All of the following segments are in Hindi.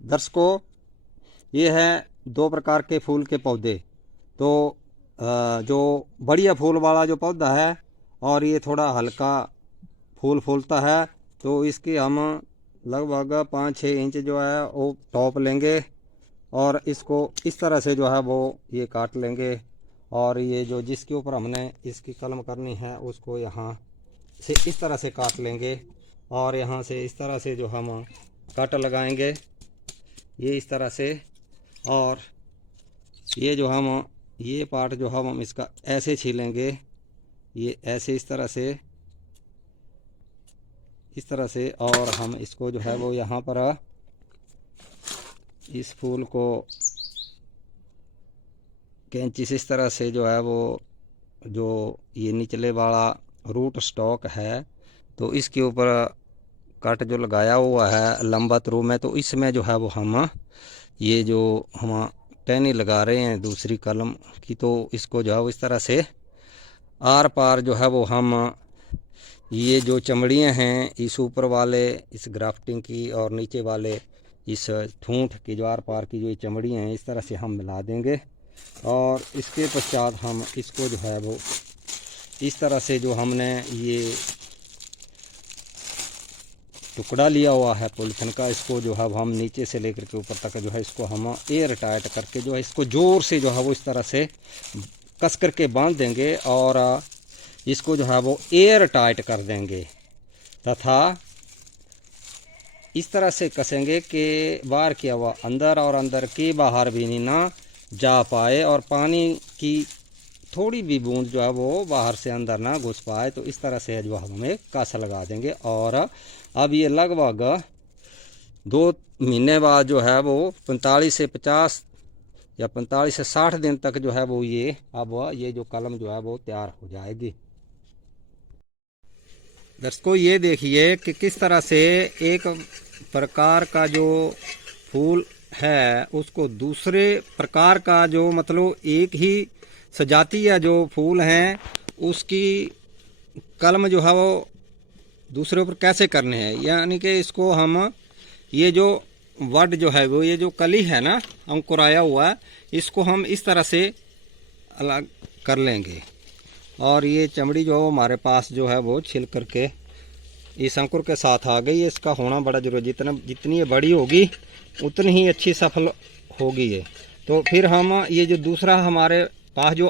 दर्शकों, ये है दो प्रकार के फूल के पौधे। तो जो बढ़िया फूल वाला जो पौधा है और ये थोड़ा हल्का फूल फूलता है, तो इसकी हम लगभग 5-6 इंच जो है वो टॉप लेंगे और इसको इस तरह से जो है वो ये काट लेंगे। और ये जो जिसके ऊपर हमने इसकी कलम करनी है उसको यहाँ से इस तरह से काट लेंगे और यहाँ से इस तरह से जो हम कट लगाएंगे, ये इस तरह से। और ये जो हम ये पार्ट जो हम इसका ऐसे छीलेंगे, ये ऐसे इस तरह से और हम इसको जो है वो यहाँ पर इस फूल को कैंची से इस तरह से जो है वो जो ये निचले वाला रूट स्टॉक है तो इसके ऊपर कट जो लगाया हुआ है लंबा थ्रू में, तो इसमें जो है वो हम ये जो हम टहनी लगा रहे हैं दूसरी कलम की, तो इसको जो है वो इस तरह से आर पार जो है वो हम ये जो चमड़ियाँ हैं इस ऊपर वाले इस ग्राफ्टिंग की और नीचे वाले इस ठूंठ की जो आर पार की जो ये चमड़ियाँ हैं इस तरह से हम मिला देंगे। और इसके पश्चात हम इसको जो है वो इस तरह से जो हमने ये टुकड़ा लिया हुआ है पॉलीथिन का, इसको जो है हम नीचे से लेकर के ऊपर तक जो है इसको हम एयर टाइट करके जो है इसको ज़ोर से जो है वो इस तरह से कस करके बांध देंगे और इसको जो है वो एयर टाइट कर देंगे तथा इस तरह से कसेंगे कि बाहर की हवा अंदर और अंदर की बाहर भी नहीं ना जा पाए और पानी की थोड़ी भी बूंद जो है वो बाहर से अंदर ना घुस पाए। तो इस तरह से जो हमें कस लगा देंगे। और अब ये लगभग 2 महीने बाद जो है वो 45 से 50 या 45 से 60 दिन तक जो है वो ये अब ये जो कलम जो है वो तैयार हो जाएगी। दर्शकों, ये देखिए कि किस तरह से एक प्रकार का जो फूल है उसको दूसरे प्रकार का जो मतलब एक ही सजाती या जो फूल हैं उसकी कलम जो है वो दूसरे ऊपर कैसे करने हैं। यानी कि इसको हम ये जो वड जो है वो ये जो कली है ना अंकुर आया हुआ है, इसको हम इस तरह से अलग कर लेंगे और ये चमड़ी जो हमारे पास जो है वो छिल करके इस अंकुर के साथ आ गई है। इसका होना बड़ा जरूरी, जितनी ये बड़ी होगी उतनी ही अच्छी सफल होगी ये। तो फिर हम ये जो दूसरा हमारे पास जो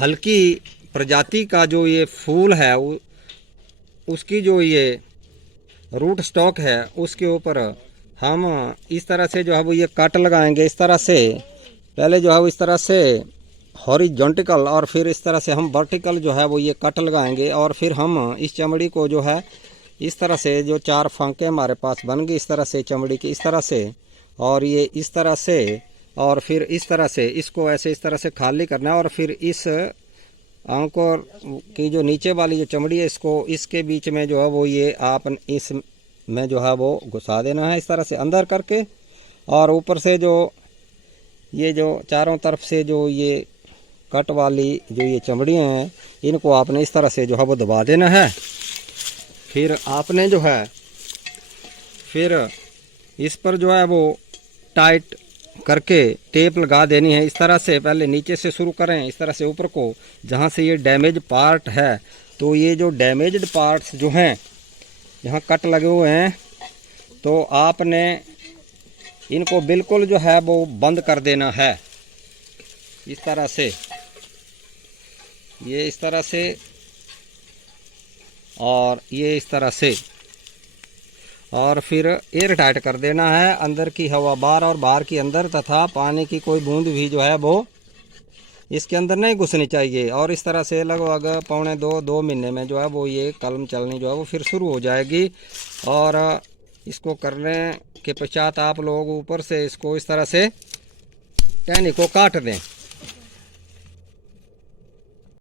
हल्की प्रजाति का जो ये फूल है उसकी जो ये रूट स्टॉक है उसके ऊपर हम इस तरह से जो है वो ये कट लगाएंगे। इस तरह से पहले जो है वो इस तरह से हॉरिजॉन्टल और फिर इस तरह से हम वर्टिकल जो है वो ये कट लगाएंगे और फिर हम इस चमड़ी को जो है इस तरह से जो 4 फांके हमारे पास बन गई इस तरह से चमड़ी की, इस तरह से और ये इस तरह से और फिर इस तरह से इसको ऐसे इस तरह से खाली करना है और फिर इस अंकुर की जो नीचे वाली जो चमड़ी है इसको इसके बीच में जो है वो ये आप इस में जो है वो घुसा देना है इस तरह से अंदर करके। और ऊपर से जो ये जो चारों तरफ से जो ये कट वाली जो ये चमड़ियाँ हैं इनको आपने इस तरह से जो है वो दबा देना है। फिर आपने जो है फिर इस पर जो है वो टाइट करके टेप लगा देनी है इस तरह से। पहले नीचे से शुरू करें इस तरह से ऊपर को, जहाँ से ये डैमेज पार्ट है तो ये जो डैमेज्ड पार्ट्स जो हैं यहाँ कट लगे हुए हैं तो आपने इनको बिल्कुल जो है वो बंद कर देना है इस तरह से, ये इस तरह से और ये इस तरह से। और फिर एयर टाइट कर देना है, अंदर की हवा बाहर और बाहर की अंदर तथा पानी की कोई बूंद भी जो है वो इसके अंदर नहीं घुसनी चाहिए। और इस तरह से लगभग 2 महीने में जो है वो ये कलम चलनी जो है वो फिर शुरू हो जाएगी। और इसको करने के पश्चात आप लोग ऊपर से इसको इस तरह से टहनी को काट दें।